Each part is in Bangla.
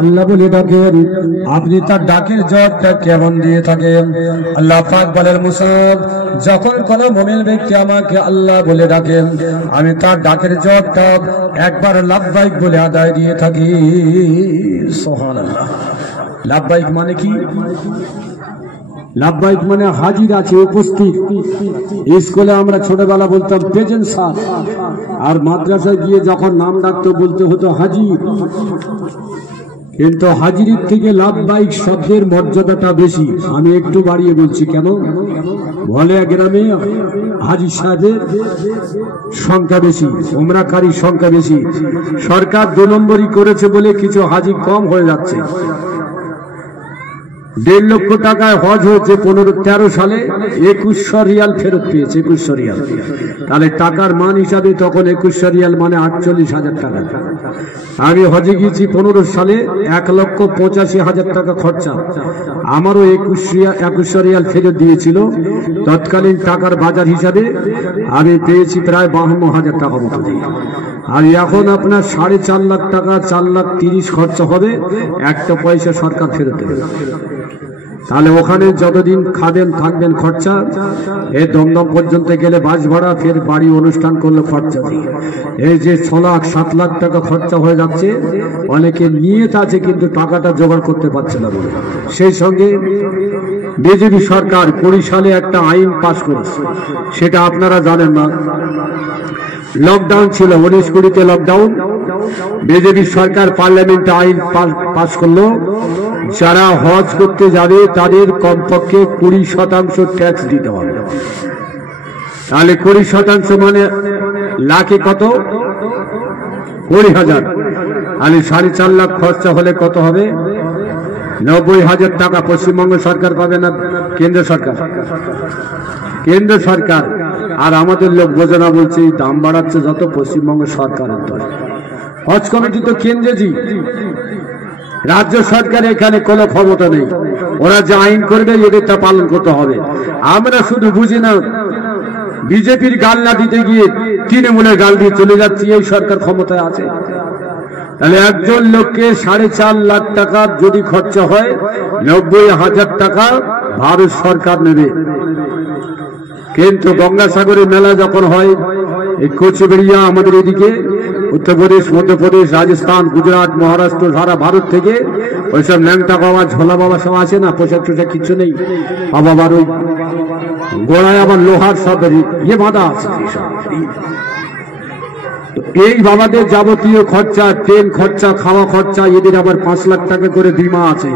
আল্লাহ বলে ডাকেন, আপনি তার ডাকের জবাবটা কেমন দিয়ে থাকেন? আল্লাহ পাক বলেন, মুসা যখন কোন মুমিন ব্যক্তি আমাকে আল্লাহ বলে ডাকেন, আমি তার ডাকের জবাবটা একবার লাব্বাইক বলে আদায় দিয়ে থাকি। সুবহানাল্লাহ। লাব্বাইক মানে কি? লাব্বাইক মানে হাজির আছে, উপস্থিত। স্কুলে আমরা ছোটবেলা বলতাম প্রেজেন্ট স্যার, আর মাদ্রাসায় গিয়ে যখন নাম ডাকতো বলতে হতো হাজির। কিন্তু হাজিরির থেকে লাব্বাইক শব্দের মর্যাদাটা বেশি। আমি একটু বাড়িয়ে বলছি কেন? বলে গ্রামে হাজির সাহেবের সংখ্যা বেশি, উমরাকারীর সংখ্যা বেশি। সরকার 2 নম্বরই করেছে বলে কিছু হাজি কম হয়ে যাচ্ছে। 1.5 লক্ষ টাকায় হজ হয়েছে 13 সালে, 2100 রিয়াল ফেরত পেয়েছে। 2100 রিয়াল, তাহলে টাকার মান হিসাবে তখন 2100 রিয়াল মানে 48,000 টাকা। আমি হজে গিয়েছি 15 সালে, 1,85,000 টাকা খরচা। আমারও 2100 রিয়াল ফেরত দিয়েছিল। তৎকালীন টাকার বাজার হিসাবে আমি পেয়েছি প্রায় 52,000 টাকা মতো। আর এখন আপনার 4.5 লাখ টাকা, 4,30,000 খরচা হবে, একটা পয়সা সরকার ফেরত দেবে। তাহলে ওখানে যতদিন খাবেন থাকবেন খরচা, এই দমদম পর্যন্ত গেলে বাস ভাড়া, ফের বাড়ি অনুষ্ঠান করলে খরচা দিয়ে এই যে 6 লাখ 7 লাখ টাকা খরচা হয়ে যাচ্ছে। অনেকে নিয়ত আছে কিন্তু টাকাটা জোগাড় করতে পারছে না। সেই সঙ্গে বিজেপি সরকার 20 সালে একটা আইন পাশ করেছে, সেটা আপনারা জানেন না। লকডাউন ছিল, 19-20-তে লকডাউন। বিজেপি সরকার পার্লামেন্টে আইন পাশ করলো, যারা হজ করতে যাবে তাদের কমপক্ষে 20% ট্যাক্স দিতে হবে। তাহলে 20% মানে লাখে কত? 20,000। তাহলে 4.5 লাখ খরচা হলে কত হবে? 90,000 টাকা পশ্চিমবঙ্গ সরকার পাবে না কেন্দ্র সরকার? কেন্দ্র সরকার। আর আমাদের লোক বোঝে না, বলছে দাম বাড়াচ্ছে যত পশ্চিমবঙ্গ সরকারের দল। হজ কমিটি তো কেন্দ্রেজি, রাজ্য সরকার এখানে কোনো ক্ষমতা নেই। ওরা যে আইন করবে এদেরটা পালন করতে হবে। আমরা শুধু বুঝি না, বিজেপির গাল না দিতে গিয়ে তৃণমূলের গাল দিয়ে চলে যাচ্ছি। এই সরকার ক্ষমতায় আছে, তাহলে একজন লোককে 4.5 লাখ টাকা যদি খরচা হয়, 90,000 টাকা ভারত সরকার নেবে। কিন্তু গঙ্গাসাগরে মেলা যখন হয়, এই কোচবিহার আমাদের এদিকে উত্তরপ্রদেশ, মধ্যপ্রদেশ, রাজস্থান, গুজরাট, মহারাষ্ট্র, সারা ভারত থেকে ওইসব ল্যাংটা বাবা, ঝোলা বাবা সব আছে না, পোশাক টোশাক কিচ্ছু নেই। আবার ওই গোড়ায় আবার লোহার সব ইয়ে বাঁধা আছে। এই বাবাদের যাবতীয় খরচা, ট্রেন খরচা, খাওয়া খরচা, এদের আবার 5 লাখ টাকা করে বিমা আছে।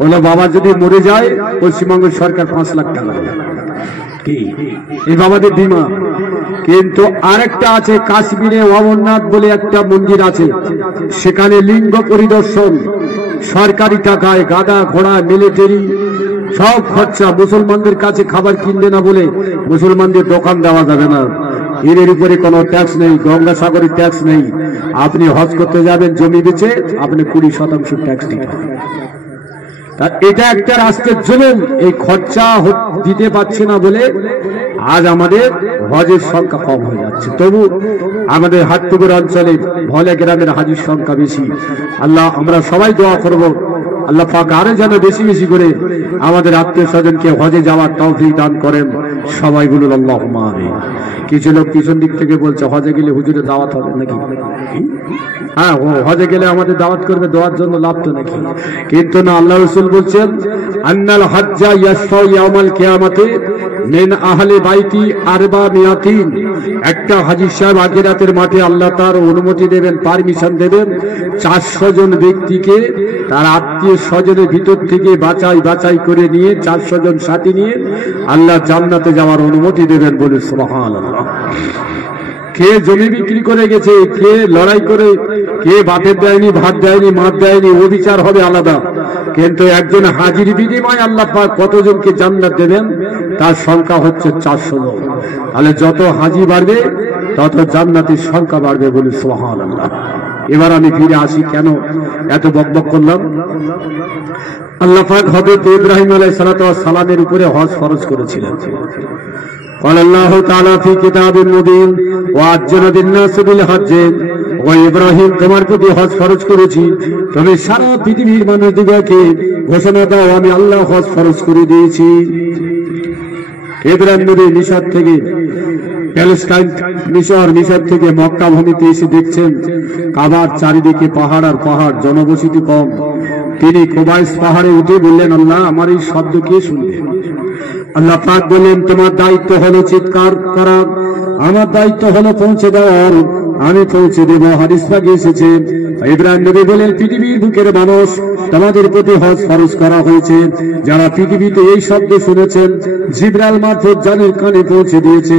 কোনো বাবা যদি মরে যায়, পশ্চিমবঙ্গ সরকার 5 লাখ টাকা দেবে। কি এই বাবাদের বিমা? কিন্তু আরেকটা আছে, কাশ্মীরে অমরনাথ বলে একটা মন্দির আছে, সেখানে লিঙ্গ পরিদর্শন সরকারি টাকায়, গাদা ঘোড়া, মিলিটারি সব খরচা। মুসলমানদের কাছে খাবার কিনবে না বলে মুসলমানদের দোকান দেওয়া যাবে না। এর উপরে কোনো ট্যাক্স নেই, গঙ্গাসাগরে ট্যাক্স নেই। আপনি হজ করতে যাবেন, জমি বেচে আপনি 20% ট্যাক্স দিতে হবে। এটা একটা রাষ্ট্রের জুলুম। এই খরচা দিতে পারছে না বলে আজ আমাদের হজের সংখ্যা কম হয়ে যাচ্ছে। তবু আমাদের হাটপুকুর অঞ্চলে ভলে গ্রামের হাজির সংখ্যা বেশি। আল্লাহ, আমরা সবাই দোয়া করব, আল্লাহ পাক আরো যেন বেশি বেশি করে আমাদের আত্মীয় স্বজনকে হজে যাওয়ার তৌফিক দান করেন। সবাই বলুন আল্লাহুম্মা আমিন। কিছু লোক পিছন দিক থেকে বলছে হজে গেলে হুজুরের দাওয়াত হবে নাকি? হ্যাঁ, হজে গেলে আমাদের দাওয়াত করবে, দেওয়ার জন্য লাভ তো নাকি? কিন্তু না, আল্লাহ রাসূল বলছেন আন্নাল হাজ্জা ইয়াশফাউ ইয়াউমাল কিয়ামাতি মিন আহলি বাইতি 400। একটা হাজী সাহেব আখিরাতের মাঠে আল্লাহ তার অনুমতি দেবেন, পারমিশন দেবেন, 400 জন ব্যক্তিকে তার আত্মীয় স্বজনের ভিতর থেকে বাছাই করে নিয়ে 400 জন সাথী নিয়ে আল্লাহ জান্নাতে যাওয়ার অনুমতি দেবেন। বলে সুবহানাল্লাহ। কে জমি বিক্রি করে গেছে, কে লড়াই করে, কে বাপের দেয়নি, ভাত দেয়নি, মাছ দেয়নি, ও বিচার হবে আলাদা। কিন্তু একজন হাজির বিনিময়ে আল্লাহ পাক কতজনকে জান্নাত দেবেন, তার সংখ্যা হচ্ছে 400 জন। তাহলে যত হাজি বাড়বে তত জান্নাতের সংখ্যা বাড়বে। বলে সুবহানাল্লাহ। এবার আমি ফিরে আসি, কেন এত বকবক করলাম? আল্লাহ পাক হযরত ইব্রাহিম আলাইহিস সালাতু ওয়াস সালামের উপরে হজ ফরজ করেছিলেন। قال الله تعالى في كتاب مبين وأذن للناس بالحج ও ইব্রাহিম তোমার প্রতি হজ ফরজ করেছি, তবে সারা পৃথিবীর মানুষদিগকে ঘোষণা দাও আমি আল্লাহ হজ ফরজ করে দিয়েছি। ইব্রাহিম নবী মিশর থেকে প্যালেস্টাইন মিশর থেকে মক্কা ভূমিতে এসে দেখছেন কাবার চারিদিকে পাহাড় আর পাহাড়, জনবসতি কম। তিনি কুবাইস পাহাড়ে উঠে বললেন, আল্লাহ আমার এই শব্দ কে শুনবে? আল্লাহ পাক বললেন, তোমার দায়িত্ব হলো চিৎকার করা, আমার দায়িত্ব হলো পৌঁছে দেওয়ার, আমি পৌঁছে দেব। হাদিস পাকে এসেছে ইব্রাহিম নবী বলেন, পৃথিবীর বুকের মানুষ তোমাদের প্রতি হজ ফরজ করা হয়েছে। যারা পৃথিবীতে এই শব্দ শুনেছেন জিবরাইল মারফত যাদের কানে পৌঁছে দিয়েছে,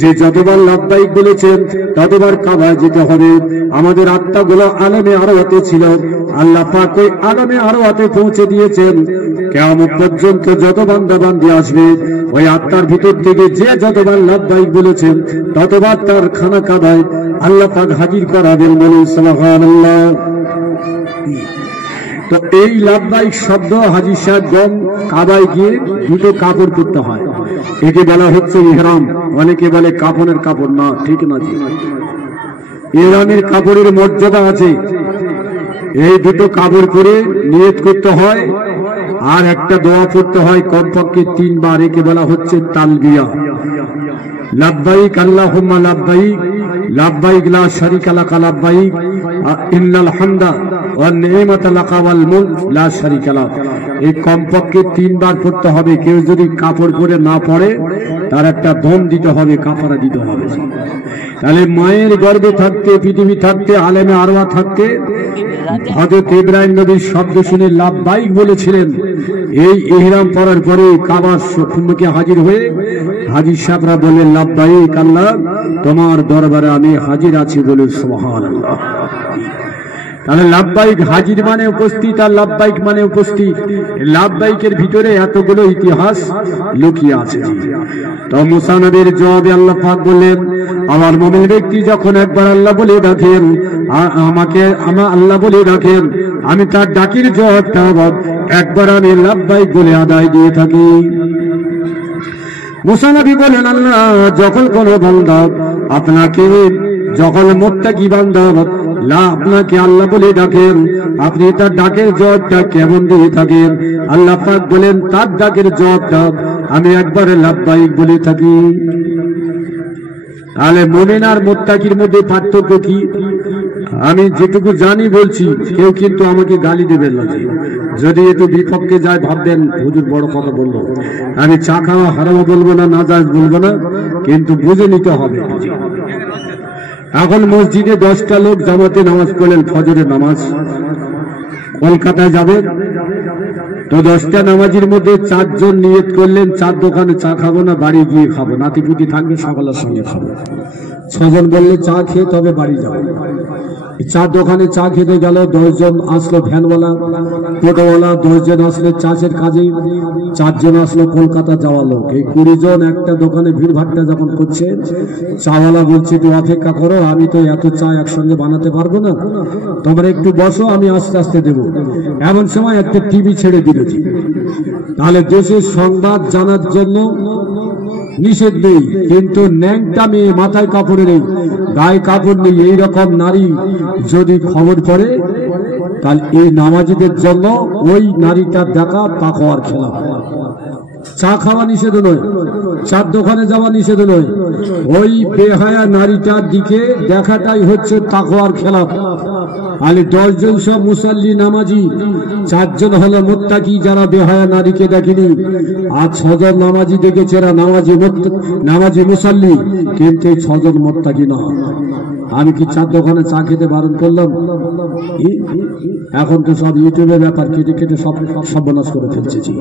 যে যতবার লাব্বাইক বলেছেন ততবার কাবায় যেতে হবে। আমাদের আত্মাগুলো আলমে আরওয়াতে ছিল, আল্লাহ পাক ওই আলমে আরওয়াতে পৌঁছে দিয়েছেন। কিয়ামত পর্যন্ত যত বান্দা বান্দি আসবে ওই আত্মার ভিতর থেকে যে যতবার লাব্বাইক বলেছেন ততবার তার খানা কাবায় আল্লাহ পাক হাজির করাবেন। বলুন সুবহানাল্লাহ। তো এই লাব্বাইক শব্দ হাজী সাহেবগণ কাবায় গিয়ে দুটো কাপড় পরতে হয়, একে বলা হচ্ছে ইহরাম। অনেকে বলে কাফনের কাপড়, না ঠিক না, ইহরামের কাপড়ের মর্যাদা আছে। এই দুটো কাপড় পরে নিয়ত করতে হয় আর একটা দোয়া পড়তে হয় কমপক্ষে 3 বার, একে বলা হচ্ছে তালবিয়া। লাব্বাইক আল্লাহুম্মা লাব্বাইক, লাব্বাইক লা শারীকা লাকা লাব্বাইক, ইন্নাল হামদা ওয়ান নি'মাতা লাকা ওয়াল মুলক লা শারীকা লাক। এই কমপক্ষে 3 বার পড়তে হবে। কেউ যদি কাপড় পরে না পড়ে তার একটা দম দিতে হবে, কাফারা দিতে হবে। তাহলে মায়ের গর্ভে থাকতে, পৃথিবী থাকতে, আলেমে আরওয়া থাকতে হযরত ইব্রাহিম নবীর শব্দ শুনে লাব্বাইক বলেছিলেন। এই ইহরাম পরার পরে কাবার সম্মুখে হাজির হয়ে হাজী সাহেবরা বলেন, লাব্বাইক আল্লাহ তোমার দরবারে আমি হাজির আছি। বলে সুবহানাল্লাহ। তাহলে লাব্বাইক হাজির মানে উপস্থিত, আর লাব্বাইক মানে উপস্থিত। লাব্বাইকের ভিতরে এতগুলো ইতিহাস লুকিয়ে আছে। তো মুসা নবীর জবাবে আল্লাহ পাক বললেন, আমার মুমিন ব্যক্তি যখন একবার আল্লাহ বলে ডাকেন, আমাকে আল্লাহ বলে ডাকেন, আমি তার ডাকের জবাবটা একবার আমি লাব্বাইক বলে আদায় দিয়ে থাকি। মুসা নবী বলেন, আল্লাহ যখন কোনো বান্দা আপনাকে, যখন মুত্তাকি বান্দা আপনাকে আল্লাহ বলে ডাকেন, আপনি তার ডাকের জবাবটা কেমন দিয়ে থাকেন? আল্লাহ পাক বলেন, তার ডাকের জবাবটা আমি একবারে লাব্বাইক বলে থাকি। তাহলে মুমিন আর মুত্তাকির মধ্যে পার্থক্য কি? আমি যেটুকু জানি বলছি, কেউ কিন্তু আমাকে গালি দেবেন না। যদি একটু বিপক্ষে যায় ভাববেন হুজুর বড় কথা বললো। আমি চা খাওয়া হারাম বলবো না, নাজায়েজ বলবো না, কিন্তু বুঝে নিতে হবে। এখন মসজিদে 10টা লোক জামাতে নামাজ পড়লেন, ফজরের নামাজ। কলকাতায় যাবেন তো 10টা নামাজির মধ্যে 4 জন নিয়ত করলেন 4 দোকানে চা খাবো না, বাড়ি গিয়ে খাবো, নাতিপুতি থাকবে সকলের সঙ্গে খাবো। 6 জন বললে চা খেয়ে তবে বাড়ি যাবো। 4 দোকানে চা খেতে গেল, 10 জন আসলো ভ্যানওয়ালা, টোটোওয়ালা, 10 জন আসলে চাষের কাজে, 4 জন আসলো কলকাতা যাওয়া লোক। এই 20 জন একটা দোকানে ভিড় ভাট্টা যখন করছে, চাওয়ালা বলছে একটু অপেক্ষা করো, আমি তো এত চা একসঙ্গে বানাতে পারবো না, তোমরা একটু বসো, আমি আস্তে আস্তে দেবো। এমন সময় একটা টিভি ছেড়ে দিয়েছি। তাহলে দেশের সংবাদ জানার জন্য নিষেধ নেই, কিন্তু ন্যাংটা মেয়ে, মাথায় কাপড় নেই, গায়ে কাপড় নেই, এইরকম নারী যদি খবর পড়ে, তাহলে এই নামাজিদের জন্য ওই নারীটার দেখা তাকওয়ার খেলা। চা খাওয়া নিষেধ নয়, চার দোকানে যাওয়া নিষেধ নয়, ওই বেহায়া নারীটার দিকে দেখাটাই হচ্ছে তাকওয়ার খেলা। আলে 10 জন সব মুসাল্লি নামাজি, 4 জন হলো মুত্তাকি যারা বেহায়া নারীকে দেখেনি, আর 6 জন নামাজি দেখেছে এরা নামাজি মুসাল্লি, কিন্তু 6 জন মুত্তাকি না। আমি কি 4 দোকানে চা খেতে বারণ করলাম? এখন তো সব ইউটিউবের ব্যাপার, কেটে কেটে সব সর্বনাশ করে ফেলছি।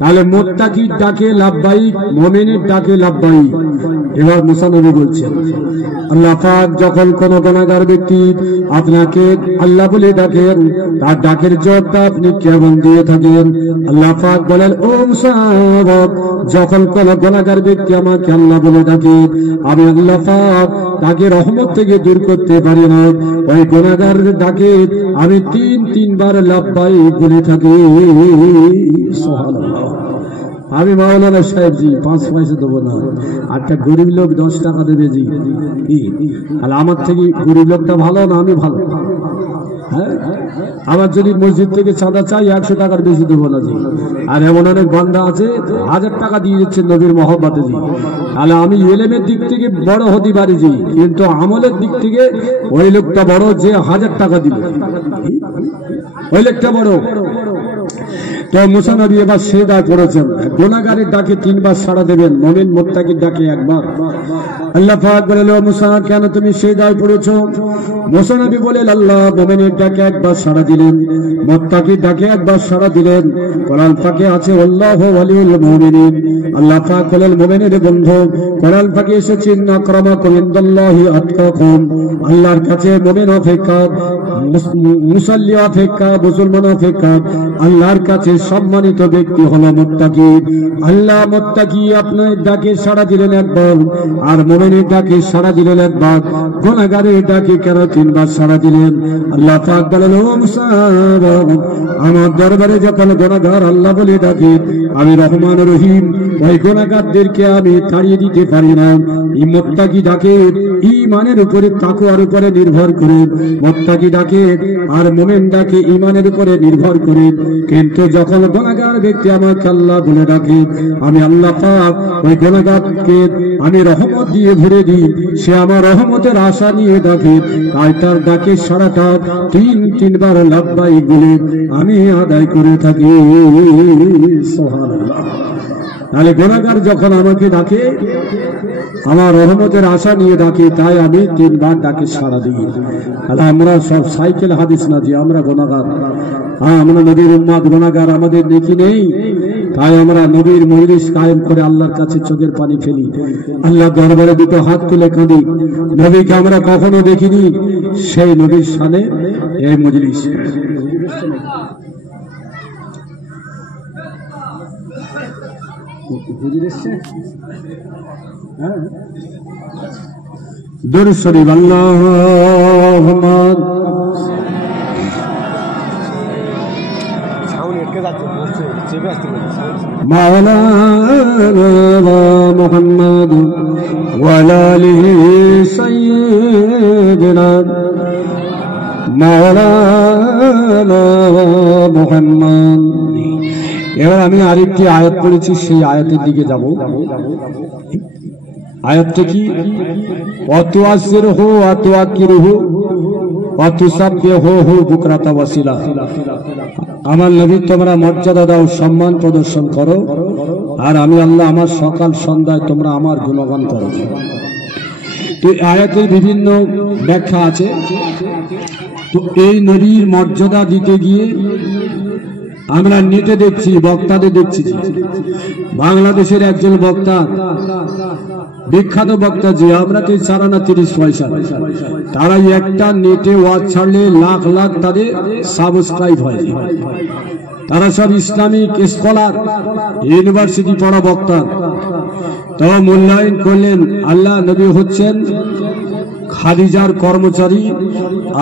তাহলে মুত্তাকির ডাকে লাব্বাইক, মুমিনের ডাকে লাব্বাইক। এবার মুসা নবী বলছেন, আল্লাহ পাক যখন কোন গুনাহগার ব্যক্তি আপনাকে আল্লাহ বলে ডাকেন, তার ডাকের জবাবটা আপনি কেমন দিয়ে থাকেন? আল্লাহ পাক বলেন, ও মুসা, যখন কোন গুনাহগার ব্যক্তি আমাকে আল্লাহ বলে ডাকে, আমি আল্লাহ পাক তাকে রহমত থেকে দূর করতে পারি না। ওই গুনাহগারের ডাকে আমি 3 বার লাব্বাইক বলে থাকি। সুবহানাল্লাহ। আমি মাওলানা সাহেব জি 5 পয়সা দেবো না, একটা গরিব লোক 10 টাকা দেবে জি, আর আমার থেকে গরিব লোকটা ভালো না আমি ভালো? হ্যাঁ, আবার যদি মসজিদ থেকে চাঁদা চাই 100 টাকার বেশি দেবো না জি। আর এমন অনেক বান্দা আছে 1000 টাকা দিয়ে দিচ্ছে নবীর মহব্বতে জি। তাহলে আমি ইলমের দিক থেকে বড় হতে পারি জি, কিন্তু আমলের দিক থেকে ওই লোকটা বড় যে 1000 টাকা দিল, ওই লোকটা বড়। তো মুসা নবী এবার সেজদায় পড়েছেন। গুনাহগারের ডাকে 3 বার সাড়া দেবেন, মুমিন মুত্তাকির ডাকে 1 বার। আল্লাহ পাক বলেন, ও মুসা কেন তুমি সেজদায় পড়েছো? মুসা নবী বলেন, আল্লাহ মুমিনের ডাকে 1 বার সাড়া দিলেন, মুত্তাকির ডাকে 1 বার সাড়া দিলেন। কোরআন পাকে আছে আল্লাহু ওয়ালিউল মুমিনিন, আল্লাহ পাক হলেন মুমিনের বন্ধু। কোরআন পাকে এসেছে ইন্না আক্রামাকুম ইনদাল্লাহি আতকাকুম, আল্লাহর কাছে মুমিন অপেক্ষা, মুসাল্লি অপেক্ষা, মুসলমান অপেক্ষা আল্লাহর কাছে সম্মানিত ব্যক্তি হলো মুত্তাকি। আল্লাহ মুত্তাকি আপনার ডাকে সাড়া দিলেন 1 বার, আর মুমিনের ডাকে সাড়া দিলেন 1 বার। গুনাহগারের ডাকে কেন 3 বার সাড়া দিলেন? আল্লাহ পাক বলেন, ও মুসা আমার দরবারে যখন গুনাহগার আল্লাহ বলে ডাকে, আমি রহমান রহিম, ওই গুনাহগারদেরকে আমি তাড়িয়ে দিতে পারি না। এই মুত্তাকি ডাকে ঈমানের উপরে, তাকওয়ার উপরে নির্ভর করে মুত্তাকি ডাকে, আর মুমিন ডাকে ঈমানের উপরে নির্ভর করে। কিন্তু যখন গুনাহগার ব্যক্তি আমাকে আল্লাহ বলে ডাকে, আমি আল্লাহ পাক ওই গুনাহগারকে আমি রহমত দিয়ে ভরে দিই। সে আমার রহমতের আশা নিয়ে ডাকে, তাই তার ডাকে সারাটা 3 বার লাব্বাইক বলে আমি আদায় করে থাকি। সুবহানাল্লাহ। তাহলে গুনাহগার যখন আমাকে ডাকে, আমার রহমতের আশা নিয়ে ডাকে, তাই আমি 3 বার ডাকে সাড়া দিই। তাহলে আমরা সব সাইকেল হাদিস না যে আমরা গুনাহগার, আমরা নবীর উম্মত, গুনাহগার আমাদের নেকি নেই। তাই আমরা নবীর মজলিস কায়েম করে আল্লাহর কাছে চোখের পানি ফেলি, আল্লাহর দরবারে 2 হাত তুলে কাঁদি। নবীকে আমরা কখনো দেখিনি, সেই নবীর শানে এই মজলিস। দরুদ শরীফ আল্লাহুম্মা মাওলানা মুহাম্মদ ওয়া আলিহি সাইয়্যিদিনা মাওলানা মুহাম্মদ। এবার আমি আরেকটি আয়াত পড়েছি, সেই আয়াতের দিকে যাব। আয়াতটা কি? ওয়াতুআসিরহু ওয়াতুআকিরহু ওয়াতুসাব্বিহুহু বুকরাতা ওয়াসিলা। আমার নবী তোমরা মর্যাদা দাও, সম্মান প্রদর্শন করো, আর আমি আল্লাহ আমার সকাল সন্ধ্যায় তোমরা আমার গুণগান করো। তো আয়াতের বিভিন্ন ব্যাখ্যা আছে। তো এই নবীর মর্যাদা দিতে গিয়ে আমরা নেটে দেখছি, বক্তাদের দেখছি, বাংলাদেশের একজন বক্তা, বিখ্যাত বক্তা, যে আমরা তো চারানা 30 পয়সা, তারা একটা নেটে ওয়াজ ছাড়লে লাখ লাখ তাদের সাবস্ক্রাইব হয়। তারা সব ইসলামিক স্কলার, ইউনিভার্সিটি পড়া বক্তা। তো মূল্যায়ন করলেন আল্লাহ নবী হচ্ছেন খাদিজার কর্মচারী,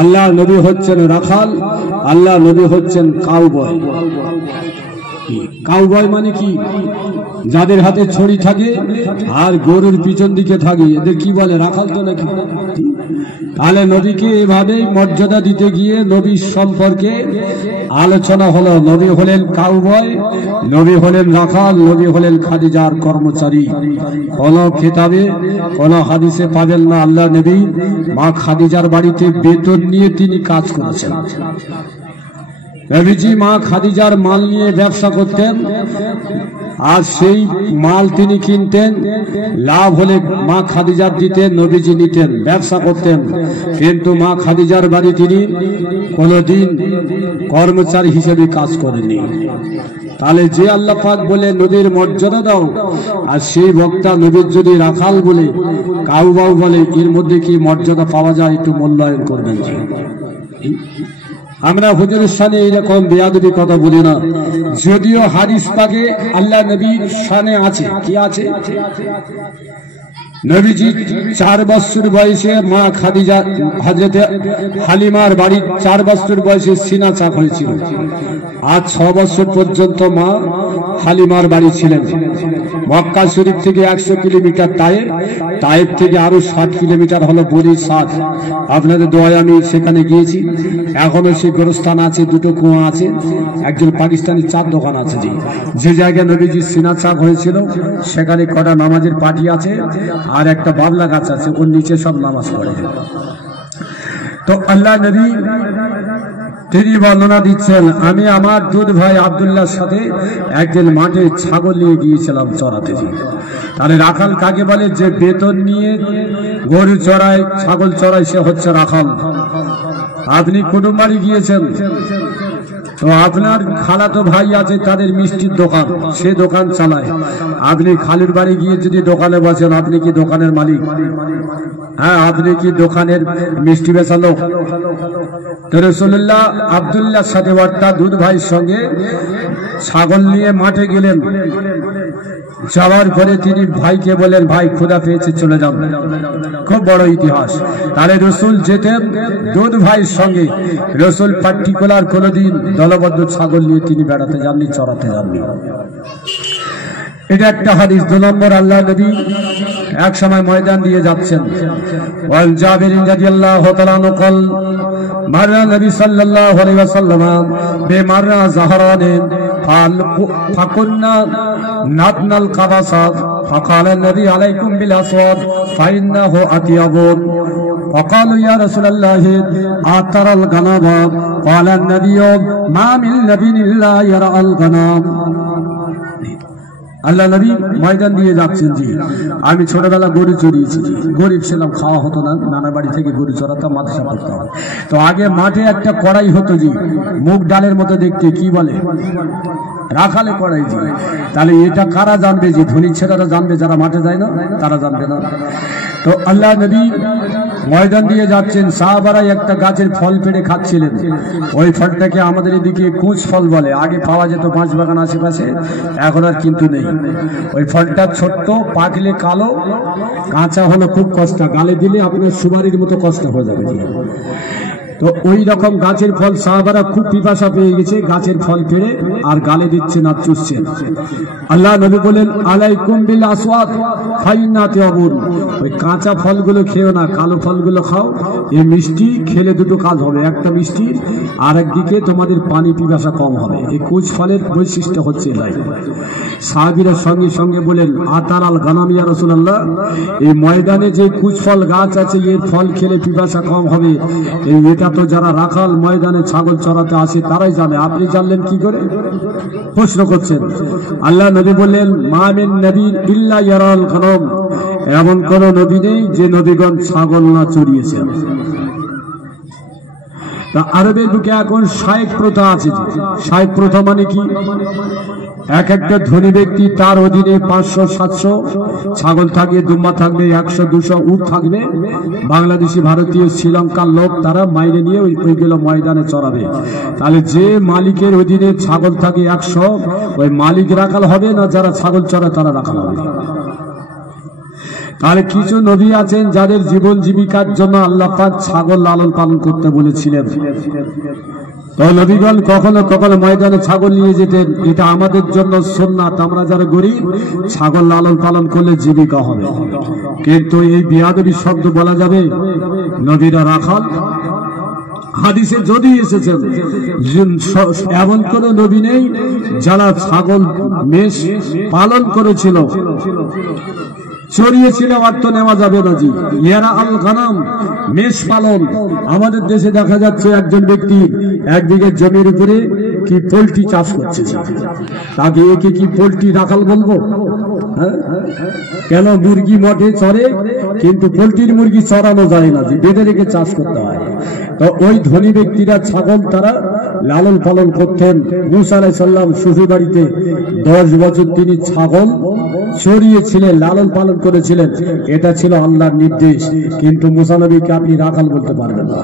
আল্লাহ নবী হচ্ছেন রাখাল, আল্লাহ নবী হচ্ছেন কাউবয়। কাউবয় মানে কি? যাদের হাতে ছড়ি থাকে আর গরুর পিছন দিকে থাকে, এদের কি বলে? রাখাল তো নাকি? তাহলে নবীকে এভাবেই মর্যাদা দিতে গিয়ে নবীর সম্পর্কে আলোচনা হলো। নবী হলেন কাউবয়, নবী হলেন রাখাল, নবী হলেন খাদিজার কর্মচারী। কোন কিতাবে কোন হাদিসে পাবেন না আল্লাহ নবী মা খাদিজার বাড়িতে বেতন নিয়ে তিনি কাজ করেছেন। নবীজি মা খাদিজার মাল নিয়ে ব্যবসা করতেন, আর সেই মাল তিনি কিনতেন, লাভ হলে মা খাদিজার দিতেন, নবীজি নিতেন, ব্যবসা করতেন। কিন্তু মা খাদিজার বাড়ি তিনি কোনদিন কর্মচারী হিসেবে কাজ করেননি। তাহলে যে আল্লাহ পাক বলে নবীর মর্যাদা দাও, আর সেই বক্তা নবীর যদি রাখাল বলে, কাউবাউ বলে, এর মধ্যে কি মর্যাদা পাওয়া যায়? একটু মূল্যায়ন করবেন। আমরা হুজুরের শানে এইরকম বেয়াদবি কথা বলি না, যদিও হাদিস পাকে আল্লাহ নবীর শানে আছে। কি আছে? নবীজি 4 বছর বয়সে মা খাদিজা হযরতে হালিমার বাড়ি 4 বছর বয়সে সিনা চাক হয়েছিল। আজ 6 বছর পর্যন্ত মা হালিমার বাড়ি ছিলেন। মক্কা শরীফ থেকে 100 কিলোমিটার তায়েফ থেকে আরো 60 কিলোমিটার হলো বরির সাদ। আপনাদের দোয়ায় আমি সেখানে গিয়েছি। এখনো সেই গোরস্থান আছে, দুটো কুয়া আছে, একজন পাকিস্তানি চার দোকান আছে। যে জায়গায় নবীজি সিনা চাক হয়েছিল সেখানে কটা নামাজের পার্টি আছে আর একটা বাবলা গাছ আছে, ওর নিচে সব নামাজ পড়ে। তো আল্লাহ নবী তিনি বর্ণনা দিচ্ছেন, আমি আমার দুধ ভাই আব্দুল্লাহর সাথে একদিন মাঠে ছাগল নিয়ে গিয়েছিলাম চড়াতে। তাহলে রাখাল কাকে বলে? যে বেতন নিয়ে গরু চড়ায়, ছাগল চড়ায়, সে হচ্ছে রাখাল। আপনি কুটুম বাড়ি গিয়েছেন, তো আপনার খালাতো ভাই আছে, তাদের মিষ্টির দোকান, সে দোকান চালায়। আপনি খালুর বাড়ি গিয়ে যদি দোকানে বসেন, আপনি কি দোকানের মালিক? হ্যাঁ, আপনি কি দোকানের মিষ্টি বেচা লোক? তো রাসূলুল্লাহ আব্দুল্লাহর সাথে অর্থাৎ দুধ ভাইয়ের সঙ্গে ছাগল নিয়ে মাঠে গেলেন। যাওয়ার পরে তিনি ভাইকে বলেন, ভাই ক্ষুধা পেয়েছে, চলে যান। খুব বড় ইতিহাস। তাহলে রসুল যেতেন দুধ ভাইয়ের সঙ্গে। রসুল পার্টিকুলার কোনদিন দলবদ্ধ ছাগল নিয়ে তিনি বেড়াতে যাননি, চড়াতে যাননি। এটা একটা হাদিস। 2 নম্বর, আল্লাহ নবী এক সময় ময়দান দিয়ে যাচ্ছেন। ওয়াল জাবির রাদিয়াল্লাহু তাআলা নকল মাররা নবী সাল্লাল্লাহু আলাইহি ওয়াসাল্লাম বেমাররা জাহরান ফাকুন্না নাতনাল কাবাসা فقال النبي عليكم بالأسود فإنه أطيب وقالوا يا رسول الله أترى الغنم قال النبي ما من نبي إلا يرى الغنم। আল্লাহ নবী ময়দান দিয়ে যাচ্ছেন। জি, আমি ছোটবেলা গরু চড়িয়েছি। গরিব ছিলাম, খাওয়া হতো না, নানা বাড়ি থেকে গরু চড়াতাম, মাদ্রাসা পড়তাম। তো আগে মাঠে একটা কড়াই হতো, জি, মুগ ডালের মতো দেখতে, কি বলে? রাখালে কড়াই। জি, তাহলে এটা কারা জানবে? যে ধনী ছেলেরা জানবে, যারা মাঠে যায় না তারা জানবে না। তো আল্লাহ নবী ময়দান দিয়ে যাচ্ছেন। সাহাবারা একটা গাছের ফল পেড়ে খাচ্ছিলেন। ওই ফলটাকে আমাদের এদিকে কুচ ফল বলে। আগে পাওয়া যেত 5 বাগান আশেপাশে, এখন আর কিন্তু নেই। ওই ফলটা ছোট্ট, পাকলে কালো, কাঁচা হলো খুব কষ্ট, গালে দিলে আপনার সুপারির মতো কষ্ট হয়ে যাবে। তো ওই রকম গাছের ফল সাহাবারা খুব পিপাসা পেয়ে গেছে, গাছের ফল পেড়ে আর গালে দিচ্ছেন আর চুষছেন। আল্লাহ নবী বলেন, আলাইকুম বিল আসওয়াদ ফাইন্না তাবুন। ওই কাঁচা ফলগুলো খেও না, কালো ফলগুলো খাও। এই মিষ্টি খেলে দুটো কাজ হবে, একটা মিষ্টি, আর একদিকে তোমাদের পানি পিপাসা কম হবে। এই কুচ ফলের বৈশিষ্ট্য হচ্ছে এটাই। সাহাবীরা সঙ্গে সঙ্গে বলেন, আতারাল গানাম ইয়া রাসূলুল্লাহ, এই ময়দানে যে কুচ ফল গাছ আছে, এর ফল খেলে পিপাসা কম হবে। এটা তো যারা রাখাল ময়দানে ছাগল চড়াতে আসে তারাই জানে, আপনি জানলেন কি করে? প্রশ্ন করছেন। আল্লাহ নবী বললেন, মা মিন নবী ইল্লা ইয়ারাল গানাম, এমন কোন নবী নেই যে নবীগণ ছাগল না চড়িয়েছেন। তা আরবের বুকে এখন শায়েখ প্রথা আছে। শায়েখ প্রথা মানে কি? এক একটা ধনী ব্যক্তি, তার অধীনে 500-700 ছাগল থাকবে, দুম্বা থাকবে, 100-200 উট থাকবে। বাংলাদেশি, ভারতীয়, শ্রীলঙ্কার লোক তারা মাইনে নিয়ে ওইগুলো ময়দানে চড়াবে। তাহলে যে মালিকের অধীনে ছাগল থাকে 100, ওই মালিক রাখাল হবে না, যারা ছাগল চড়ায় তারা রাখাল হবে। তাহলে কিছু নবী আছেন যাদের জীবন জীবিকার জন্য আল্লাহ পাক ছাগল লালন পালন করতে বলেছিলেন। তো নবীগণ কখনো কখনো ময়দানে ছাগল নিয়ে যেতেন। এটা আমাদের জন্য সুন্নাত। আমরা যারা গরিব, ছাগল লালন পালন করলে জীবিকা হবে। কিন্তু এই বিয়াদবি শব্দ বলা যাবে? নবীরা রাখাল। হাদিসে যদি এসেছেন, এমন কোন নবী নেই যারা ছাগল মেষ পালন করেছিল, চড়িয়েছিল, অর্থ নেওয়া যাবে না। জি, ইয়ারা আল গানাম, মেষ পালন। আমাদের দেশে দেখা যাচ্ছে একজন ব্যক্তি 1 বিঘে জমির উপরে কি পোল্ট্রি চাষ করছে, তাকে একে কি পোল্ট্রি রাখাল বলবো? কেন? মুরগি মঠে চড়ে, কিন্তু পোল্ট্রির মুরগি চড়ানো যায় না, বেঁধে রেখে চাষ করতে হয়। তো ওই ধনী ব্যক্তিরা ছাগল তারা লালন পালন করতেন। মুসা আলাইহিস সালাম শ্বশুর বাড়িতে 10 বছর তিনি ছাগল চড়িয়েছিলেন, লালন পালন করেছিলেন। এটা ছিল আল্লাহর নির্দেশ। কিন্তু মুসা নবীকে আপনি রাখাল বলতে পারবেন না।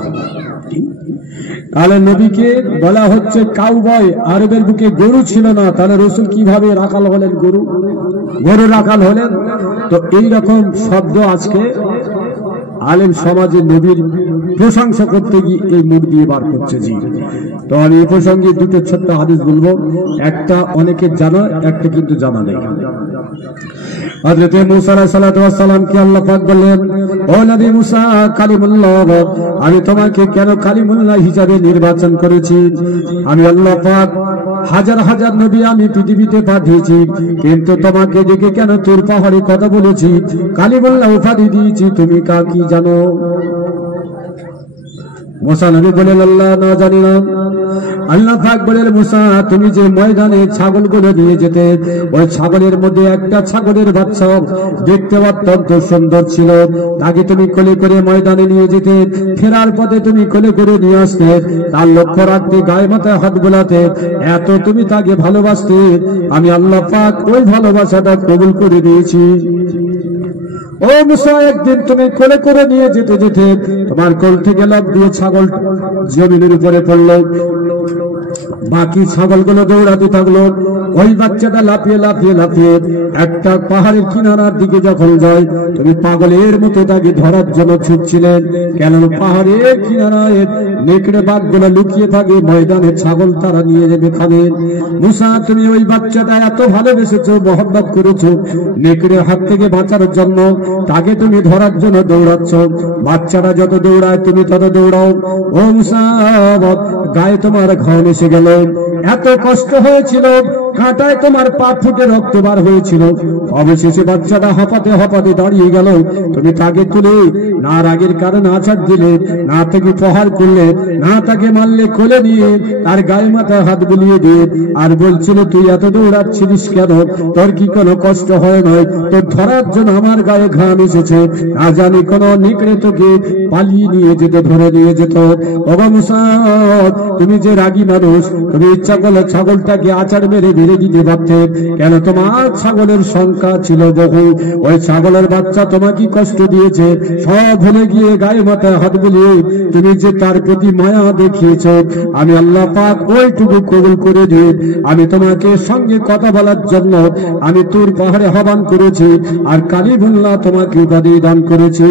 তাহলে নবীকে বলা হচ্ছে কাউবয়, আরবের বুকে গরু ছিল না, তাহলে রসুল কিভাবে রাখাল হলেন? গরু রাখাল হলেন। তো এইরকম শব্দ আজকে আলেম সমাজে নবীর প্রশংসা করতে গিয়ে এই মুখ দিয়ে বার করছে। জি, তো আমি এই প্রসঙ্গে দুটো ছোট্ট হাদিস বলবো, একটা অনেকের জানা, একটা কিন্তু জানা নেই। হযরত মুসা আলাইহিস সালাতু ওয়াস সালামকে আল্লাহ পাক বললেন, ও নবী মুসা কালিমুল্লাহ, আমি তোমাকে কেন কালিমুল্লাহ হিসাবে নির্বাচন করেছি? আমি আল্লাহ পাক হাজার হাজার নবী আমি পৃথিবীতে পাঠিয়েছি, কিন্তু তোমাকে দেখে কেন তোর পাহাড়ে কথা বলেছি, কালিমুল্লাহ উপাধি দিয়েছি, তুমি কি জানো? মুসা নবী বলেন, আল্লাহ না জানি না। আল্লাহ পাক বলেন, মুসা তুমি যে ময়দানে ছাগলগুলো নিয়ে যেতে, ওই ছাগলের মধ্যে একটা ছাগলের বাচ্চা দেখতে অত্যন্ত সুন্দর ছিল, তাকে তুমি কোলে করে ময়দানে নিয়ে যেতে, ফেরার পথে তুমি কোলে করে নিয়ে আসতে, তার লক্ষ্য রাখতে, গায়ে মাথায় হাত বোলাতে, এত তুমি তাকে ভালোবাসতে, আমি আল্লাহ পাক ওই ভালোবাসাটা কবুল করে দিয়েছি। ও মুসা, একদিন তুমি কোলে করে নিয়ে যেতে যেতে তোমার কোল থেকে লাফ দিয়ে ছাগল জমিনের উপরে পড়লো, বাকি ছাগলগুলো দৌড়াতে থাকলো, ওই বাচ্চাটা লাফিয়ে লাফিয়ে লাফিয়ে একটা পাহাড়ের কিনারার দিকে যখন যায়, তুমি পাগলের মতো তাকে ধরার জন্য ছুটছিলেন, কেন পাহাড়ের কিনারায় নেকড়ে বাঘগুলো লুকিয়ে থাকে, ময়দানে ছাগল তারা নিয়ে যাবে খাবে। মুসা, তুমি ওই বাচ্চাটা এত ভালোবেসেছো, মহব্বত করেছো, নেকড়ে হাত থেকে বাঁচার জন্য তাকে তুমি ধরার জন্য দৌড়াচ্ছ, বাচ্চারা যত দৌড়ায় তুমি তত দৌড়াও। ও মুসা, গায়ে তোমার ঘাম এসে গেল, এত কষ্ট হয়েছিল, কাঁটায় তোমার পা ফুটে রক্ত বার হয়েছিল, অবশেষে বাচ্চাটা হাঁপাতে হাঁপাতে দাঁড়িয়ে গেল, তুমি তাকে তুলে না রাগের কারণে আছাড় দিলে, না তাকে প্রহার করলে, না তাকে মারলে, কোলে নিয়ে তার গায়ে মাথায় হাত বুলিয়ে দিয়ে আর বলছিল, তুই এত দৌড়াচ্ছিলিস কেন, তোর কি কোনো কষ্ট হয় নয়? তোর ধরার জন্য আমার গায়ে ঘাম এসেছে, না জানি কোন নেকড়ে তোকে পালিয়ে নিয়ে যেত, ধরে নিয়ে যেত। ওগো মুসা, তুমি যে রাগী মানুষ, তুমি ইচ্ছা করলে ছাগলটাকে আছাড় মেরে বেড়ে দিতে পারতে, কেন তোমার ছাগলের সংখ্যা ছিল বহু, ওই ছাগলের বাচ্চা তোমাকে কষ্ট দিয়েছে, সব ভুলে গিয়ে গায়ে মাথায় হাত বুলিয়ে তুমি যে তার প্রতি মায়া দেখিয়েছ, আমি আল্লাহ পাক ওইটুকু কবুল করে দিয়ে আমি তোমাকে সঙ্গে কথা বলার জন্য আমি তোর পাহাড়ে আহ্বান করেছি, আর কালিমুল্লাহ তোমাকে উপাধি দান করেছি।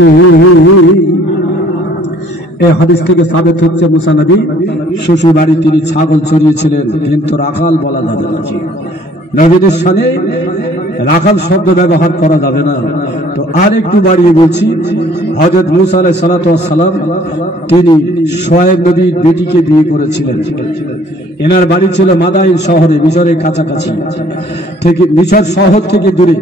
এই হাদিস থেকে সাবিত হচ্ছে মুসা নবী শ্বশুর বাড়ি তিনি ছাগল চড়িয়েছিলেন, কিন্তু রাখাল বলা যাবে না। নবীদের সাথে রাখাল শব্দ ব্যবহার করা যাবে না। তো আর একটু বাড়িয়ে বলছি, হযরত মুসা আলাইহিস সালাতু ওয়াস সালাম তিনি শুআয়ব নবীর বেটিকে বিয়ে করেছিলেন। এনার বাড়ি ছিল মাদাইন শহরে, মিশরের কাছাকাছি থেকে, মিশর শহর থেকে দূরে।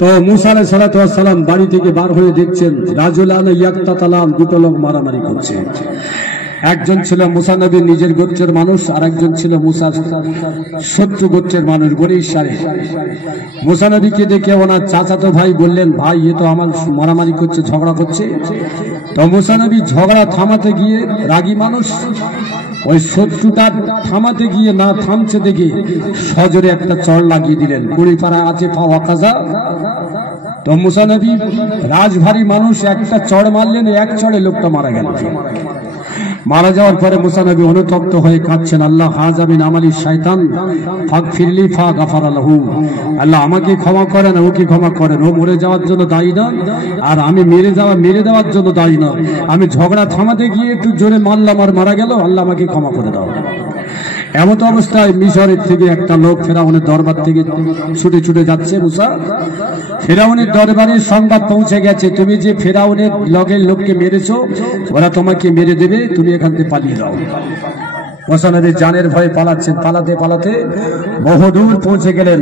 তো মুসা আলাইহিস সালাতু ওয়াস সালাম বাড়ি থেকে বার হয়ে দেখছেন রাজুলান ইয়াকতাতালাম, দুটো লোক মারামারি করছে। একজন ছিল মুসা নবীর নিজের গোত্রের মানুষ, আর একজন ছিল মুসার শত্রু গোত্রের মানুষ, বনি ইসরাঈল। মুসা নবীকে দেখে ওনার চাচাতো ভাই বললেন, ভাই এ তো আমার মারামারি করছে, ঝগড়া করছে। তো মুসা নবী ঝগড়া থামাতে গিয়ে, রাগী মানুষ, ওই শত্রুটা থামাতে গিয়ে না থামছে দেখে সজোরে একটা চড় লাগিয়ে দিলেন, কুড়ি পারা আছে পাওয়া কাজা। তো মুসা নবী রাজভারী মানুষ, একটা চড় মারলেন, এক চড়ে লোকটা মারা গেল। মারা যাওয়ার পরে মুসা নবী অনুতপ্ত হয়ে কাঁদছেন, আল্লাহ হাযা মিন আমালি শাইতান ফাগফিরলি ফাগফারা লাহু, আল্লাহ আমাকে ক্ষমা করেন, ওকে ক্ষমা করেন, ও মরে যাওয়ার জন্য দায়ী না, আর আমি মেরে দেওয়ার জন্য দায়ী না, আমি ঝগড়া থামাতে গিয়ে একটু জোরে মারলাম আর মারা গেল, আল্লাহ আমাকে ক্ষমা করে দাও। এমত অবস্থায় মিশরের থেকে একটা লোক ফেরাউনের দরবার থেকে ছুটে ছুটে যাচ্ছে। মুসা, ফেরাউনের দরবারে সংবাদ পৌঁছে গেছে, তুমি যে ফেরাউনের লগের লোককে মেরেছো, ওরা তোমাকে মেরে দেবে, তুমি এখান থেকে পালিয়ে যাও। মুসা নবী জানের ভয়ে পালাচ্ছেন, পালাতে পালাতে বহুদূর পৌঁছে গেলেন।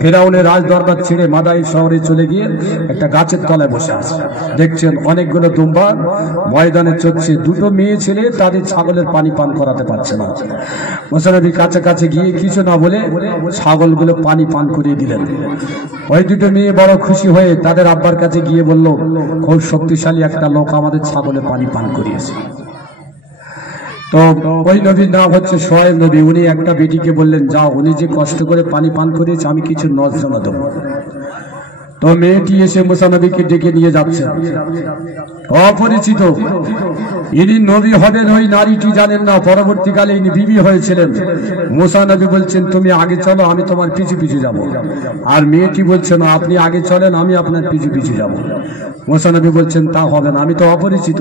ফেরাউনের রাজ দরবার ছেড়ে মাদাইন শহরে চলে গিয়ে একটা গাছের তলায় বসে আছে। দেখছেন অনেকগুলো দুম্বা ময়দানে চড়ছে, দুটো মেয়ে ছেলে তাদের ছাগলের পানি পান করাতে পারছে না। মুসা নবী কাছাকাছি গিয়ে কিছু না বলে ছাগলগুলো পানি পান করিয়ে দিলেন। ওই দুটো মেয়ে বড় খুশি হয়ে তাদের আব্বার কাছে গিয়ে বলল, খুব শক্তিশালী একটা লোক আমাদের ছাগলের পানি পান করিয়েছে। তো ওই নবীর নাম হচ্ছে শুআয়ব নবী। উনি একটা বেটিকে বললেন, যাও, উনি যে কষ্ট করে পানি পান করিয়েছে আমি কিছু নজরানা দেব। তো তো মেয়েটি এসে মুসা নবীকে ডেকে নিয়ে যাচ্ছে, অপরিচিত, ইনি নবী হবেন ওই নারীটি জানেন না, পরবর্তীকালে ইনি বিবি হয়েছিলেন। মুসা নবী বলছেন তুমি আগে চলো, আমি তোমার পিছু পিছু যাব। আর মেয়েটি বলছেন আপনি আগে চলেন, আমি আপনার পিছু পিছু যাব। মুসা নবী বলছেন তা হবে না, আমি তো অপরিচিত,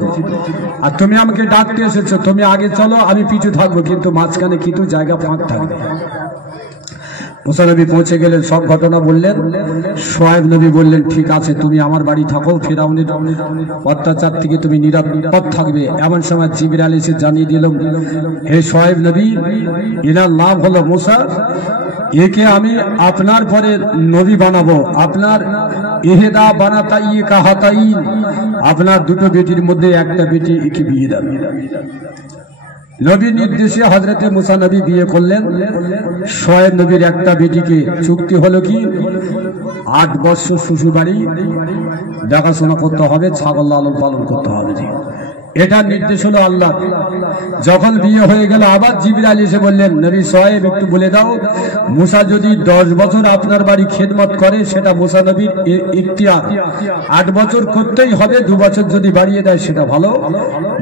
আর তুমি আমাকে ডাকতে এসেছো, তুমি আগে চলো, আমি পিছু থাকবো, কিন্তু মাঝখানে কিন্তু জায়গা ফাঁক থাকবে। মুসা নবী পৌঁছে গেলেন, সব ঘটনা বললেন। শোয়েব নবী বললেন ঠিক আছে, তুমি আমার বাড়ি থাকো, ফিরআউনের অত্যাচার থেকে তুমি নিরাপদ থাকবে। এমন সময় জিবরাইল এসে জানিয়ে দিল, হে শোয়েব নবী, এনার নাম হলো মুসা, একে আমি আপনার পরে নবী বানাবো। আপনার ইহদা বানাতাই কাহাতাইন, আপনার দুটো বেটির মধ্যে একটা বেটি একে বিয়ে দেন। নবীর নির্দেশে হযরতে মুসা নবী বিয়ে করলেন শোয়েব নবীর একটা বেটিকে। চুক্তি হলো কি 8 বছর শ্বশুর বাড়ি দেখাশোনা করতে হবে, ছাগল লালন পালন করতে হবে। এটা নির্দেশ হলো আল্লাহ। যখন বিয়ে হয়ে গেল আবার জিবরাইল এসে বললেন, নবী শোয়েব একটু বলে দাও, মুসা যদি 10 বছর আপনার বাড়ি খেদমত করে সেটা মুসা নবীর ইখতিয়ার, 8 বছর করতেই হবে, 2 বছর যদি বাড়িয়ে দেয় সেটা ভালো।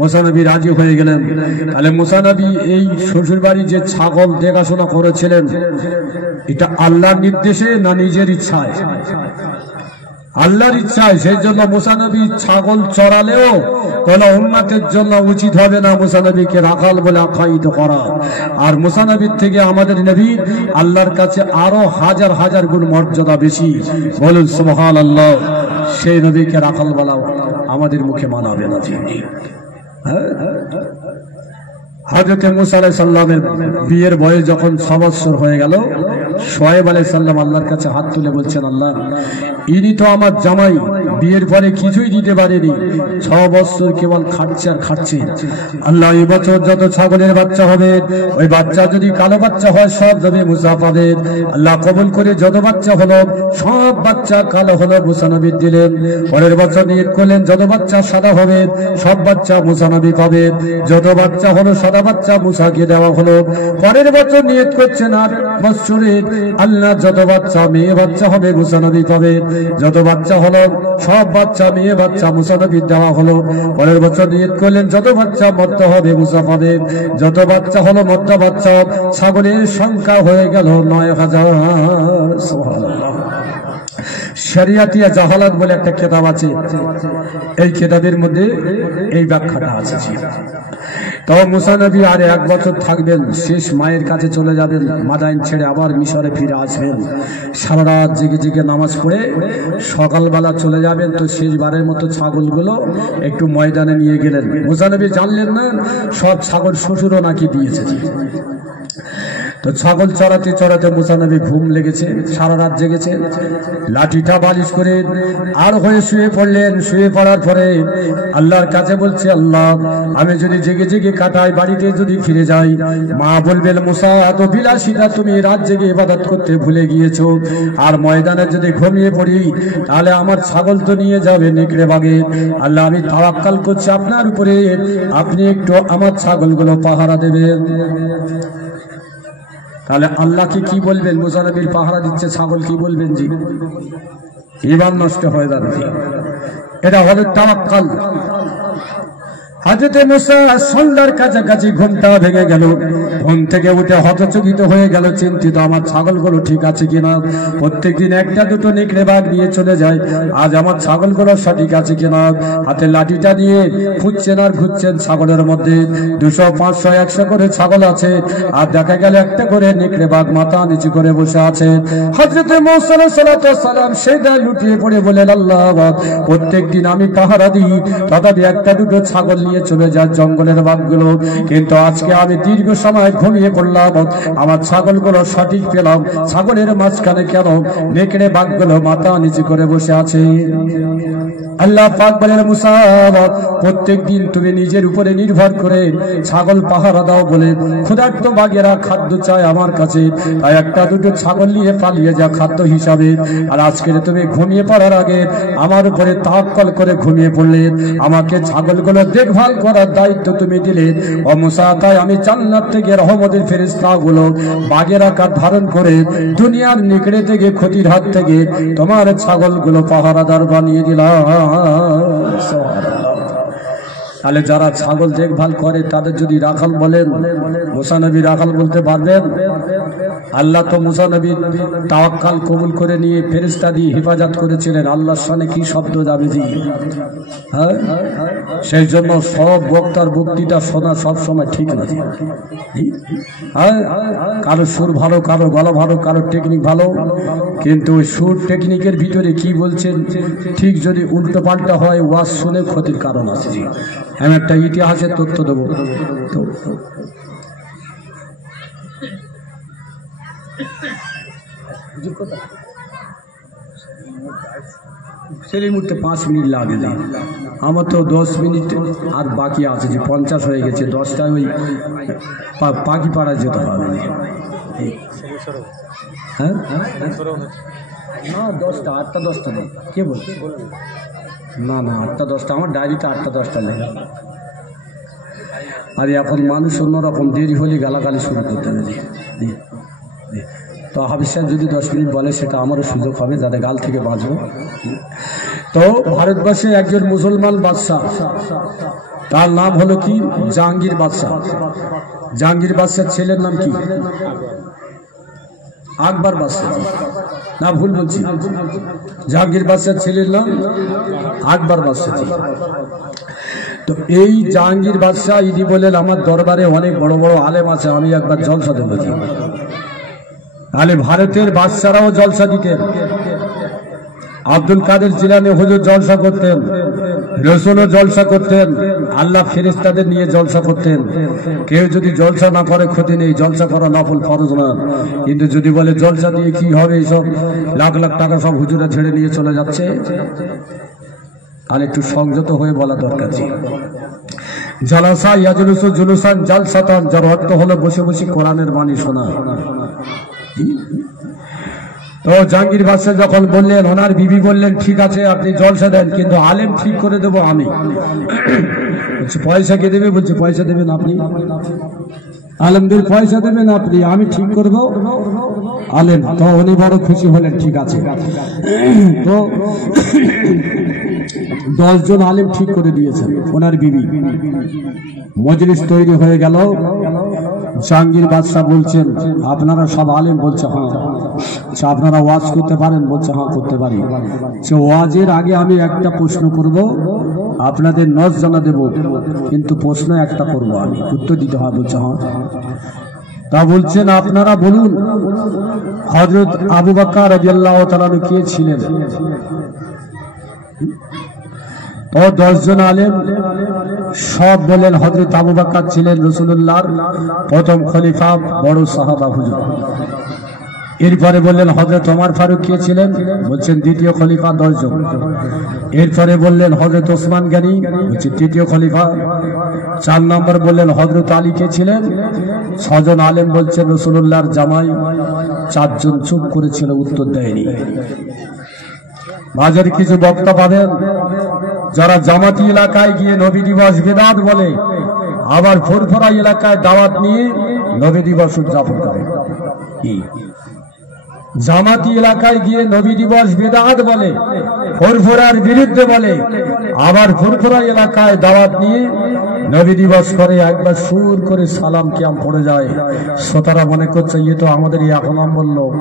মুসা নবী রাজি হয়ে গেলেন। তাহলে মুসা নবী এই শ্বশুর বাড়ি যে ছাগল দেখাশোনা করেছিলেন, এটা আল্লাহর নির্দেশে না নিজের ইচ্ছায়? আল্লাহর ইচ্ছায়। সেই জন্য মুসা নবী ছাগল চড়ালেও কোন উম্মতের জন্য উচিত হবে না মুসা নবীকে রাখাল বলে আখ্যায়িত করা। আর মুসা নবীর থেকে আমাদের নবী আল্লাহর কাছে আরো হাজার হাজার গুণ মর্যাদা বেশি। বলুন সুবহানাল্লাহ। সেই নবীকে রাখাল বলা আমাদের মুখে মানাবে না। হযরত মুসা আলাইহিস সালামের বিয়ের বয়স যখন 6 বছর হয়ে গেল, শোয়েব আলাইহিস সালাম আল্লাহর কাছে হাত তুলে বলছেন, আল্লাহ, ইনি তো আমার জামাই, বিয়ের পরে কিছুই দিতে পারেনি, 6 বছর কেবল খাচ্ছে আর খাচ্ছে। আল্লাহ, এই বছর যত ছাগলের বাচ্চা হবে, ওই বাচ্চা যদি কালো বাচ্চা হয় সব নবী মুসা পাবে। আল্লাহ কবুল করে যত বাচ্চা হলো সব বাচ্চা কালো হলো, মুসা নবী দিলেন। পরের বছর নিয়ত করলেন যত বাচ্চা সাদা হবে সব বাচ্চা মুসা নবী পাবে। যত বাচ্চা হলো সাদা বাচ্চা মুসাকে দেওয়া হলো। পরের বছর নিয়ত করছেন আর বছরে আল্লাহ যত বাচ্চা মেয়ে বাচ্চা হবে মুসা নবী পাবে। যত বাচ্চা হলো সব বাচ্চা মেয়ে বাচ্চা মুসা নবী দেওয়া হলো। পরের বছর নিয়ত করলেন যত বাচ্চা মর্দা হবে মুসা পাবে। যত বাচ্চা হলো মর্দা বাচ্চা, ছাগলের সংখ্যা হয়ে গেল 9000। সুবহানাল্লাহ। শরিয়াতিয়া জাহালাত বলে একটা কিতাব আছে, এই কিতাবের মধ্যে এই ব্যাখ্যাটা আছে। তো মুসা নবী আর 1 বছর থাকবেন, শেষ মায়ের কাছে চলে যাবেন, মাদাইন ছেড়ে আবার মিশরে ফিরে আসবেন। সারা রাত জেগে জেগে নামাজ পড়ে সকালবেলা চলে যাবেন। তো শেষবারের মতো ছাগলগুলো একটু ময়দানে নিয়ে গেলেন। মুসা নবী জানলেন না সব ছাগল শ্বশুরও নাকি দিয়েছে। তো ছাগল চড়াতে চড়াতে মুসা নবী ঘুম লেগেছে, সারা রাত জেগেছে, লাঠিটা বালিশ করে আর হয়ে শুয়ে পড়লেন। শুয়ে পড়ার পরে আল্লাহর কাছে বলছে, আল্লাহ, আমি যদি জেগে জেগে কাটাই, বাড়িতে যদি ফিরে যাই, মা বলবেন মুসা এত বিলাসিতা, তুমি রাত জেগে ইবাদত করতে ভুলে গিয়েছো। আর ময়দানে যদি ঘুমিয়ে পড়ি তাহলে আমার ছাগল তো নিয়ে যাবে নেকড়ে বাগে। আল্লাহ, আমি তাওয়াক্কাল করছি আপনার উপরে, আপনি একটু আমার ছাগলগুলো পাহারা দেবেন। তাহলে আল্লাহকে কি বলবেন? মুসা নবীর পাহারা দিচ্ছে ছাগল, কি বলবেন? জি, ঈমান নষ্ট হয়ে যাবে। এটা হলো তাওয়াক্কুল। হযরত মুসা সন্ধ্যার কাছাকাছি ঘুমটা ভেঙে গেল। ঘুম থেকে উঠে হতচকিত হয়ে গেল, চিন্তিত আমার ছাগলগুলো ঠিক আছে কিনা। প্রত্যেকদিন একটা দুটো নেকড়ে বাঘ নিয়ে চলে যায়, আজ আমার ছাগলগুলো সঠিক আছে কিনা। হাতে লাঠিটা নিয়ে খুঁজছেন আর ঘুরছেন ছাগলের মধ্যে। 200, 500, 100 করে ছাগল আছে, আর দেখা গেল একটা করে নেকড়ে বাঘ মাথা নিচু করে বসে আছে। হযরত মুসা আলাইহিস সালাম সেটা লুটিয়ে পড়ে বলেন, আল্লাহ, প্রত্যেকদিন আমি পাহারা দিই, তথাপি একটা দুটো ছাগল নিয়ে চলে যায় জঙ্গলের বাঘগুলো, কিন্তু আজকে আমি দীর্ঘ সময় ঘুমিয়ে পড়লাম, আমার ছাগলগুলো সঠিক পেলাম। ছাগলের মাঝখানে কেন নেকড়ে বাঘগুলো মাথা নিচু করে বসে আছে? আল্লাহ পাক বলেন, মুসা, প্রত্যেকদিন তুমি নিজের উপরে নির্ভর করে ছাগল পাহারা দাও বলে ক্ষুধার্ত বাঘেরা খাদ্য চায় আমার কাছে, তাই একটা দুটো ছাগল নিয়ে পালিয়ে যা খাদ্য হিসাবে। আর আজকে তুমি ঘুমিয়ে পড়ার আগে আমার উপরে তাওয়াক্কুল করে ঘুমিয়ে পড়লে, আমাকে ছাগলগুলো দেখভাল দেখভাল করার দায়িত্ব তুমি দিলে। ও মুসা, তাই আমি জান্নাত থেকে রহমতের ফেরেশতাগুলো বাগের আকার ধারণ করে দুনিয়ার নিকড়ে থেকে ক্ষতির হাত থেকে তোমার ছাগলগুলো পাহারাদার বানিয়ে দিলাম। তাহলে যারা ছাগল দেখভাল করে তাদের যদি রাখাল বলেন, মুসা নবী রাখাল বলতে পারবেন? আল্লাহ তো মুসা নবী তাওয়াক্কাল কবুল করে নিয়ে ফেরেশতা দিয়ে হেফাজত করেছিলেন। আল্লাহর সামনে কি শব্দ যাবে জি? হ্যাঁ, সেই জন্য সব বক্তার বক্তৃতা শোনা সব সময় ঠিক না। হ্যাঁ, কারো সুর ভালো, কারো গলা ভালো, কারো টেকনিক ভালো, কিন্তু ওই সুর টেকনিকের ভিতরে কি বলছেন ঠিক যদি উল্টো পাল্টা হয়, ওয়াজ শুনে ক্ষতির কারণ আছে। আমি একটা ইতিহাসের তথ্য দেবো। তো সেই মুহূর্তে 5 মিনিট লাগে না, আমার তো 10 মিনিট আর বাকি আছে, যে 50 হয়ে গেছে। 10টায় ওই পাখি পাড়া যেতে হবে। হ্যাঁ না, 10টা 8টা 10টা নেই, কে বলছে? না না, 8টা 10টা, আমার ডায়েরিতে 8টা 10টা লেখা। আর এখন মানুষ অন্যরকম, দেরি হলে গালাগালি শুরু করতে হবে। তো হাফিজ সাহেব যদি 10 মিনিট বলে সেটা আমারও সুযোগ হবে, যাতে গাল থেকে বাঁচবো। তো ভারতবর্ষে একজন মুসলমান বাদশাহ, তার নাম হলো কি? জাহাঙ্গীর বাদশাহ। জাহাঙ্গীর বাদশার ছেলের নাম কি? আকবর বাদশাহ। না, ভুল বলছি, জাহাঙ্গীর বাদশার ছেলের নাম আকবর বাদশাহ। তো এই জাহাঙ্গীর বাদশাহ ইনি বলেন, আমার দরবারে অনেক বড় বড় আলেম আছে, আমি একবার জলসা দেবো। তাহলে ভারতের বাদশারাও জলসা দিতেন। আব্দুল কাদের জিলানী হুজুর জলসা করতেন, রসুলও জলসা করতেন, আল্লাহ ফেরেশতাদের নিয়ে জলসা করতেন। কেউ যদি জলসা না করে ক্ষতি নেই, জলসা করা নফল, ফরজ না। কিন্তু যদি বলে জলসা দিয়ে কি হবে, এইসব লাখ লাখ টাকা সব হুজুরা ছেড়ে নিয়ে চলে যাচ্ছে, তাহলে একটু সংযত হয়ে বলা দরকার ছিল। জালাসা ইয়াজলুসু জুলুসান জালসাতান, যার অর্থ হলো বসে বসে কোরআনের বাণী শোনা। তো জাহাঙ্গীর বাদশাহ যখন বললেন, ওনার বিবি বললেন, ঠিক আছে আপনি জলসা দেন, কিন্তু আলেম ঠিক করে দেবো আমি। বলছে পয়সা কে দেবে? বলছে পয়সা দেবেন আপনি, আলেমদের পয়সা দেবেন আপনি, আমি ঠিক করবো আলেম। তো উনি বড় খুশি হলেন, ঠিক আছে। তো 10 জন আলেম ঠিক করে দিয়েছেন ওনার বিবি। মজলিস তৈরি হয়ে গেল। জাহাঙ্গীর বাদশাহ বলছেন, আপনারা সব আলেম? বলছে হ্যাঁ। আপনারা ওয়াজ করতে পারেন? বলছে হ্যাঁ করতে পারি। সে ওয়াজের আগে আমি একটা প্রশ্ন করব, আপনাদের 9 জানা দেব, কিন্তু প্রশ্ন একটা করব, আমি উত্তর দিতে হয়। বলছে হ্যাঁ। তা বলছেন, আপনারা বলুন, হযরত আবু বকর রাদিয়াল্লাহু তাআলা কে ছিলেন? তো 10 জন আলেম সব বলেন, হযরত আবু বকর ছিলেন রাসূলুল্লাহর প্রথম খলিফা, বড় সাহাবা হুজুর। এরপরে বললেন হযরত ওমর ফারুক কে ছিলেন? বলছেন দ্বিতীয় খলিফা, 10 জন। এরপরে বললেন হযরত ওসমান গনি, বলছেন তৃতীয় খলিফা। 4 নম্বর বললেন হযরত আলী কে ছিলেন? 6 জন আলেম বলছেন রাসূলুল্লাহর জামাই। 4 জন চুপ করেছিল, উত্তর দেয়নি। বাজারে কিছু বক্তা পাবেন যারা জামাতি এলাকায় গিয়ে নবী দিবস বেদাত বলে, আবার ফুরফুরা এলাকায় দাওয়াত নিয়ে নবী দিবস উদযাপন করে। জামাতি এলাকায় গিয়ে নবী দিবস বেদাত বলে, ফুরফুরার বিরুদ্ধে বলে, আবার ফুরফুরা এলাকায় দাওয়াত নিয়ে নবী দিবস করে। একবার সুর করে সালাম কিয়াম পড়ে যায়, শ্রোতারা মনে করছে ইয়ে তো আমাদের 1 নম্বর লোক।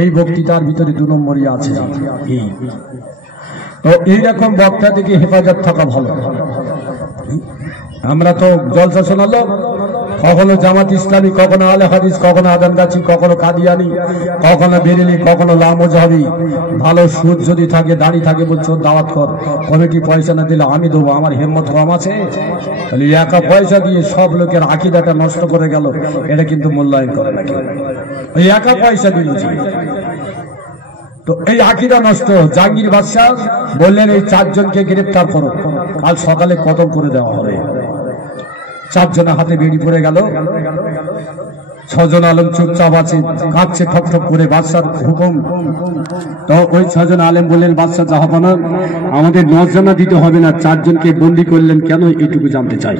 এই বক্তৃতার ভিতরে 2 নম্বরই আছে। তো এইরকম বক্তা থেকে হেফাজত থাকা ভালো। আমরা তো জলসা শোনালো, কখনো জামাত ইসলামী, কখনো আলে হাদিস, কখনো আদানগাছি, কখনো কাদিয়ানি, কখনো বেরেলি, কখনো লামজাহাবি। ভালো সুদ যদি থাকে, দাড়ি থাকে, বলছো দাওয়াত কর, কমিটি পয়সা না দিলে আমি দেবো, আমার হিম্মত কম আছে। তাহলে একা পয়সা দিয়ে সব লোকের আকীদাটা নষ্ট করে গেল, এটা কিন্তু মূল্যায়ন করে না কেউ। ওই একা পয়সা দিয়েছি, তো এই আকীদা নষ্ট। জাহাঙ্গীর বাদশাহ বললেন এই 4 জনকে গ্রেফতার করো, কাল সকালে কতল করে দেওয়া হবে। 4 জনের হাতে বেড়ি পড়ে গেল। ছজন আলেম চুপচাপ আছে, কাঁপছে ঠক ঠক করে বাদশার হুকুম। তো ওই ছজন আলেম বললেন, বাদশা জাহাপানা, আমাদের নজরানা দিতে হবে না, 4 জনকে বন্দী করলেন কেন, এটুকু জানতে চাই।